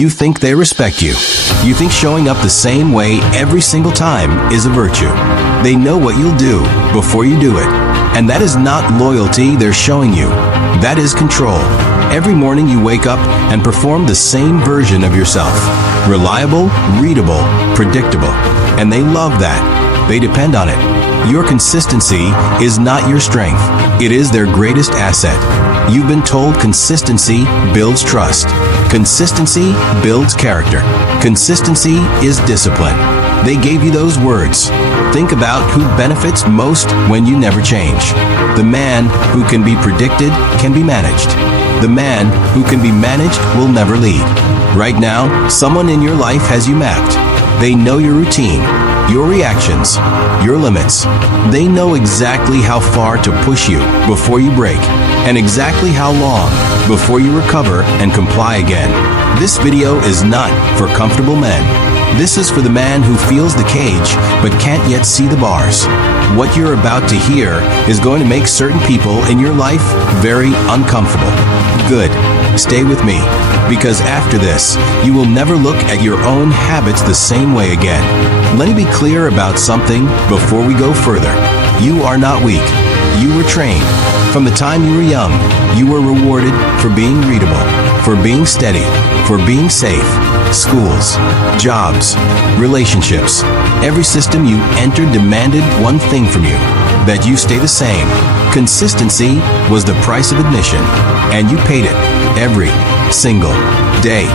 You think they respect you. You think showing up the same way every single time is a virtue. They know what you'll do before you do it. And that is not loyalty they're showing you. That is control. Every morning you wake up and perform the same version of yourself. Reliable, readable, predictable. And they love that. They depend on it. Your consistency is not your strength. It is their greatest asset. You've been told consistency builds trust. Consistency builds character. Consistency is discipline. They gave you those words. Think about who benefits most when you never change. The man who can be predicted can be managed. The man who can be managed will never lead. Right now, someone in your life has you mapped. They know your routine, your reactions, your limits. They know exactly how far to push you before you break, and exactly how long before you recover and comply again. This video is not for comfortable men. This is for the man who feels the cage but can't yet see the bars. What you're about to hear is going to make certain people in your life very uncomfortable. Good. Stay with me, because after this, you will never look at your own habits the same way again. Let me be clear about something before we go further. You are not weak. You were trained. From the time you were young, you were rewarded for being readable, for being steady, for being safe. Schools, jobs, relationships. Every system you entered demanded one thing from you, that you stay the same. Consistency was the price of admission, and you paid it every single day.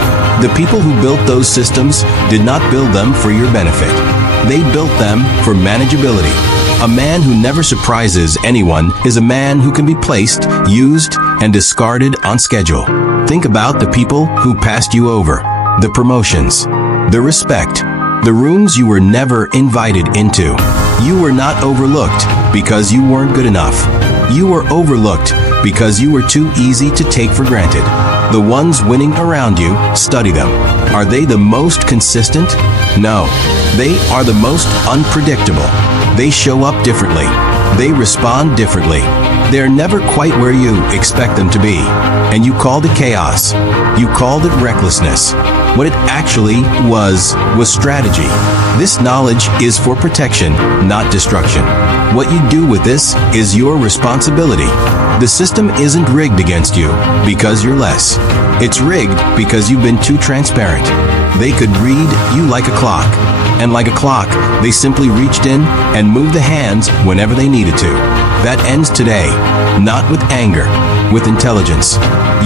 The people who built those systems did not build them for your benefit. They built them for manageability. A man who never surprises anyone is a man who can be placed, used, and discarded on schedule. Think about the people who passed you over, the promotions, the respect, the rooms you were never invited into. You were not overlooked because you weren't good enough. You were overlooked because you were too easy to take for granted. The ones winning around you, study them. Are they the most consistent? No. They are the most unpredictable. They show up differently. They respond differently. They're never quite where you expect them to be. And you called it chaos. You called it recklessness. What it actually was strategy. This knowledge is for protection, not destruction. What you do with this is your responsibility. The system isn't rigged against you because you're less. It's rigged because you've been too transparent. They could read you like a clock. And like a clock, they simply reached in and moved the hands whenever they needed to. That ends today, not with anger, with intelligence.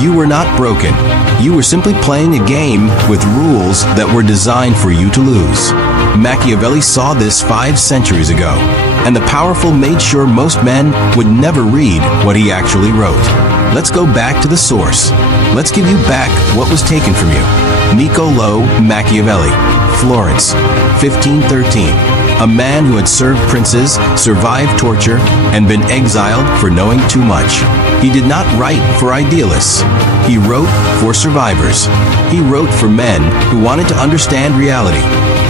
You were not broken. You were simply playing a game with rules that were designed for you to lose. Machiavelli saw this 5 centuries ago, and the powerful made sure most men would never read what he actually wrote. Let's go back to the source. Let's give you back what was taken from you. Niccolò Machiavelli, Florence, 1513. A man who had served princes, survived torture, and been exiled for knowing too much. He did not write for idealists. He wrote for survivors. He wrote for men who wanted to understand reality,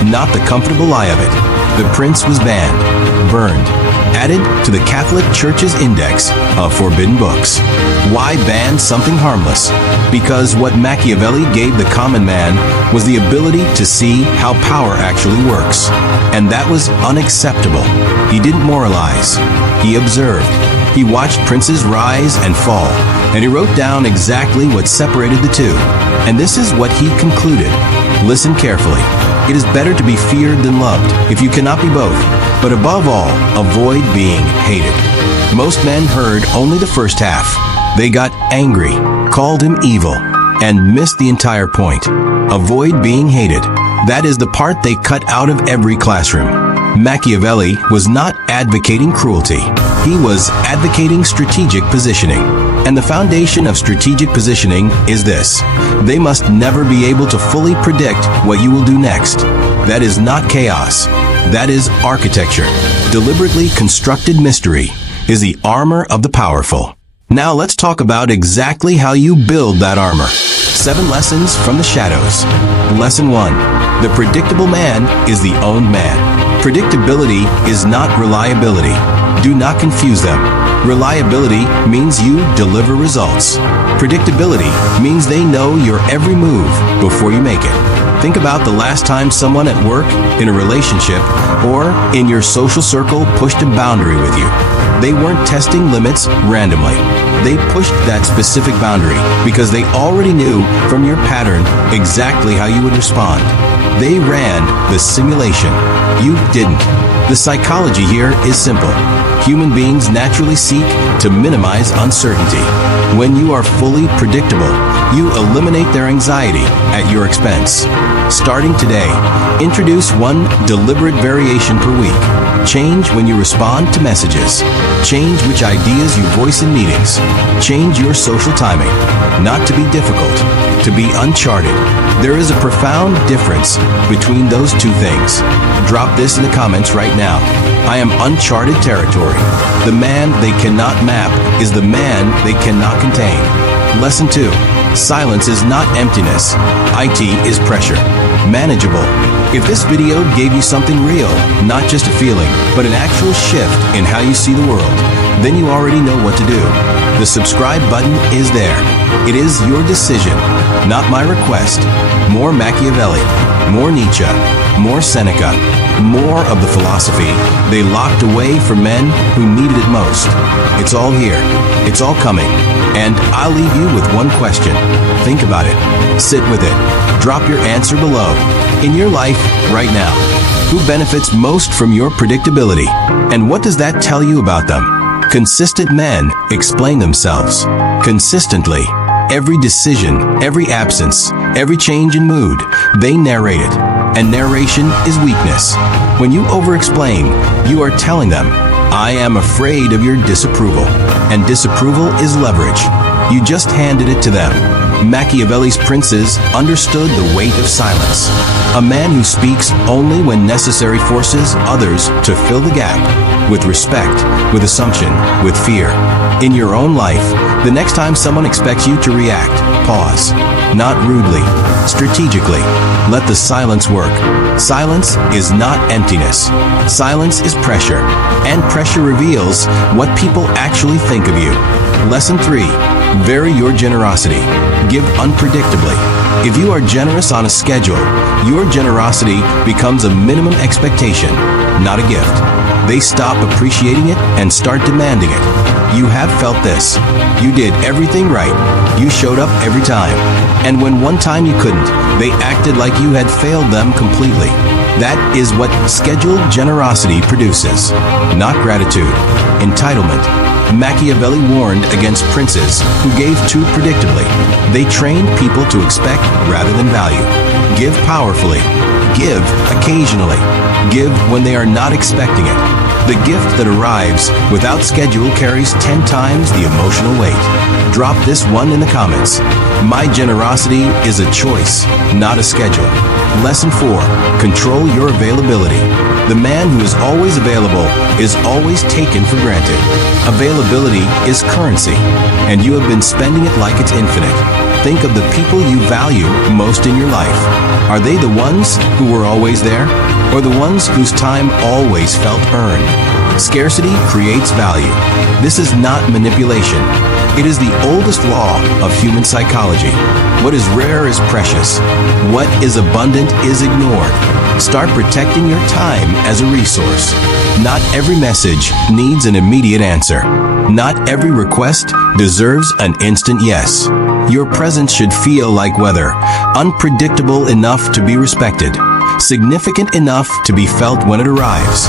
not the comfortable lie of it. The prince was banned, burned, added to the Catholic Church's index of forbidden books. Why ban something harmless? Because what Machiavelli gave the common man was the ability to see how power actually works. And that was unacceptable. He didn't moralize. He observed. He watched princes rise and fall, and he wrote down exactly what separated the two. And this is what he concluded. Listen carefully. It is better to be feared than loved, if you cannot be both. But above all, avoid being hated. Most men heard only the first half. They got angry, called him evil, and missed the entire point. Avoid being hated. That is the part they cut out of every classroom. Machiavelli was not advocating cruelty. He was advocating strategic positioning. And the foundation of strategic positioning is this. They must never be able to fully predict what you will do next. That is not chaos. That is architecture. Deliberately constructed mystery is the armor of the powerful. Now let's talk about exactly how you build that armor. 7 lessons from the shadows. Lesson 1. The predictable man is the owned man. Predictability is not reliability. Do not confuse them. Reliability means you deliver results. Predictability means they know your every move before you make it. Think about the last time someone at work, in a relationship, or in your social circle pushed a boundary with you. They weren't testing limits randomly. They pushed that specific boundary because they already knew from your pattern exactly how you would respond. They ran the simulation. You didn't. The psychology here is simple. Human beings naturally seek to minimize uncertainty. When you are fully predictable, you eliminate their anxiety at your expense. Starting today, introduce one deliberate variation per week. Change when you respond to messages. Change which ideas you voice in meetings. Change your social timing. Not to be difficult, to be uncharted. There is a profound difference between those two things. Drop this in the comments right now. I am uncharted territory. The man they cannot map is the man they cannot contain. Lesson 2. Silence is not emptiness. IT is pressure. Manageable. If this video gave you something real, not just a feeling, but an actual shift in how you see the world, then you already know what to do. The subscribe button is there. It is your decision, not my request. More Machiavelli, more Nietzsche, more Seneca, more of the philosophy they locked away for men who needed it most. It's all here. It's all coming. And I'll leave you with one question. Think about it. Sit with it. Drop your answer below. In your life right now, who benefits most from your predictability? And what does that tell you about them? Consistent men explain themselves consistently. Every decision, every absence, every change in mood, they narrate it. And narration is weakness. When you over-explain, you are telling them, I am afraid of your disapproval. And disapproval is leverage. You just handed it to them. Machiavelli's princes understood the weight of silence. A man who speaks only when necessary forces others to fill the gap. With respect, with assumption, with fear. In your own life, the next time someone expects you to react, pause. Not rudely, strategically. Let the silence work. Silence is not emptiness. Silence is pressure. And pressure reveals what people actually think of you. Lesson 3. Vary your generosity. Give unpredictably. If you are generous on a schedule, your generosity becomes a minimum expectation, not a gift. They stop appreciating it and start demanding it. You have felt this. You did everything right. You showed up every time. And when one time you couldn't, they acted like you had failed them completely. That is what scheduled generosity produces. Not gratitude. Entitlement. Machiavelli warned against princes who gave too predictably. They trained people to expect rather than value. Give powerfully. Give occasionally. Give when they are not expecting it. The gift that arrives without schedule carries 10 times the emotional weight. Drop this one in the comments. My generosity is a choice, not a schedule. Lesson 4. Control your availability. The man who is always available is always taken for granted. Availability is currency, and you have been spending it like it's infinite. Think of the people you value most in your life. Are they the ones who were always there, or the ones whose time always felt earned? Scarcity creates value. This is not manipulation. It is the oldest law of human psychology. What is rare is precious. What is abundant is ignored. Start protecting your time as a resource. Not every message needs an immediate answer. Not every request deserves an instant yes. Your presence should feel like weather, unpredictable enough to be respected, significant enough to be felt when it arrives.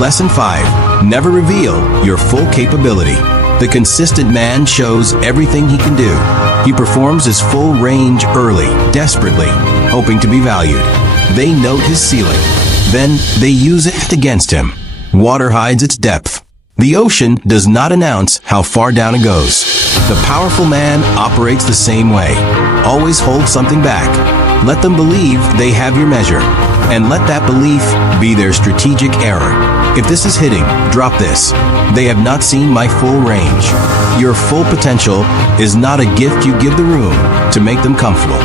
Lesson 5. Never reveal your full capability. The consistent man shows everything he can do. He performs his full range early, desperately, hoping to be valued. They note his ceiling. Then they use it against him. Water hides its depth. The ocean does not announce how far down it goes. The powerful man operates the same way. Always hold something back. Let them believe they have your measure. And let that belief be their strategic error. If this is hitting, drop this. They have not seen my full range. Your full potential is not a gift you give the room to make them comfortable.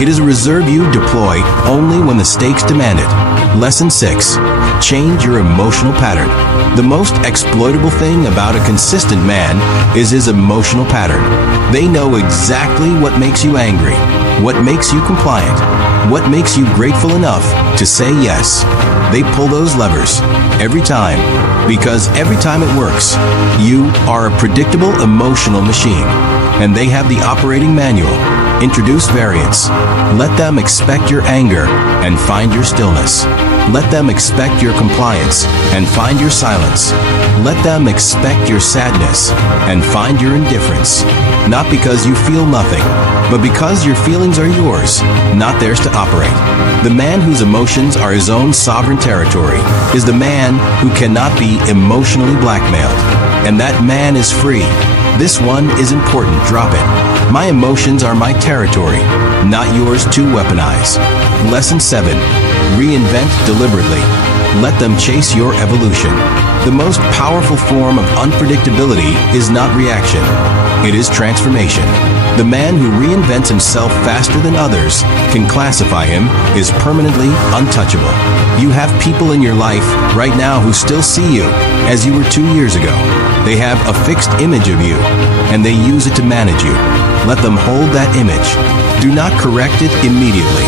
It is a reserve you deploy only when the stakes demand it. Lesson 6. Change your emotional pattern. The most exploitable thing about a consistent man is his emotional pattern. They know exactly what makes you angry, what makes you compliant, what makes you grateful enough to say yes. They pull those levers every time, because every time it works. You are a predictable emotional machine, and they have the operating manual. Introduce variance. Let them expect your anger and find your stillness. Let them expect your compliance and find your silence. Let them expect your sadness and find your indifference. Not because you feel nothing, but because your feelings are yours, not theirs to operate. The man whose emotions are his own sovereign territory is the man who cannot be emotionally blackmailed. And that man is free. This one is important. Drop it. My emotions are my territory, not yours to weaponize. Lesson 7. Reinvent deliberately. Let them chase your evolution. The most powerful form of unpredictability is not reaction. It is transformation. The man who reinvents himself faster than others can classify him as permanently untouchable. You have people in your life right now who still see you as you were 2 years ago. They have a fixed image of you, and they use it to manage you. Let them hold that image. Do not correct it immediately.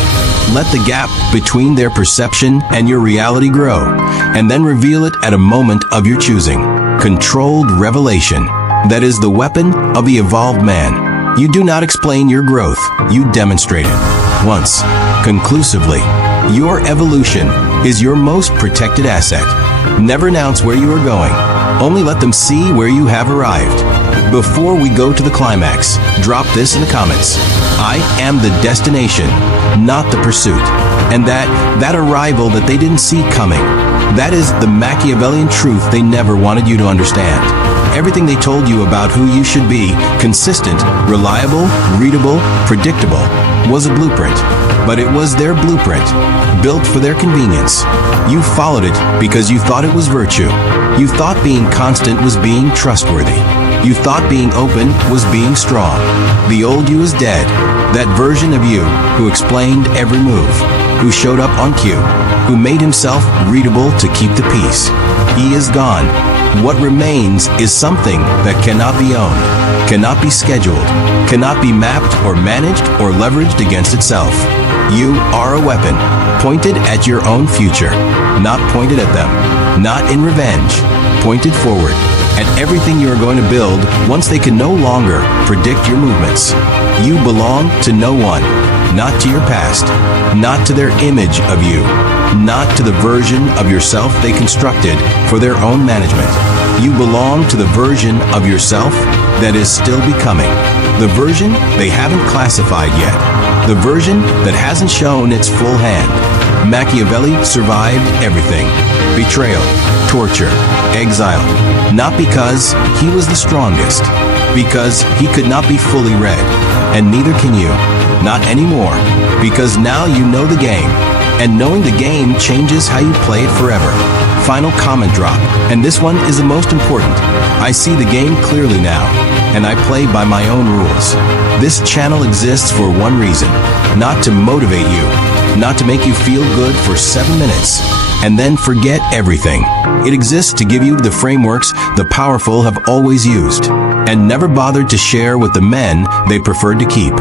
Let the gap between their perception and your reality grow, and then reveal it at a moment of your choosing. Controlled revelation. That is the weapon of the evolved man. You do not explain your growth, you demonstrate it. Once, conclusively. Your evolution is your most protected asset. Never announce where you are going. Only let them see where you have arrived. Before we go to the climax, drop this in the comments. I am the destination, not the pursuit. And that arrival that they didn't see coming, that is the Machiavellian truth they never wanted you to understand. Everything they told you about who you should be, consistent, reliable, readable, predictable, was a blueprint. But it was their blueprint, built for their convenience. You followed it because you thought it was virtue. You thought being constant was being trustworthy. You thought being open was being strong. The old you is dead. That version of you who explained every move, who showed up on cue, who made himself readable to keep the peace. He is gone. What remains is something that cannot be owned, cannot be scheduled, cannot be mapped or managed or leveraged against itself. You are a weapon, pointed at your own future, not pointed at them, not in revenge, pointed forward, at everything you are going to build once they can no longer predict your movements. You belong to no one, not to your past, not to their image of you, not to the version of yourself they constructed for their own management. You belong to the version of yourself that is still becoming, the version they haven't classified yet, the version that hasn't shown its full hand. Machiavelli survived everything: betrayal, torture, exile, not because he was the strongest, because he could not be fully read, and neither can you, not anymore, because now you know the game, and knowing the game changes how you play it forever. Final comment drop, and this one is the most important. I see the game clearly now, and I play by my own rules. This channel exists for one reason: not to motivate you, not to make you feel good for 7 minutes, and then forget everything. It exists to give you the frameworks the powerful have always used, and never bothered to share with the men they preferred to keep.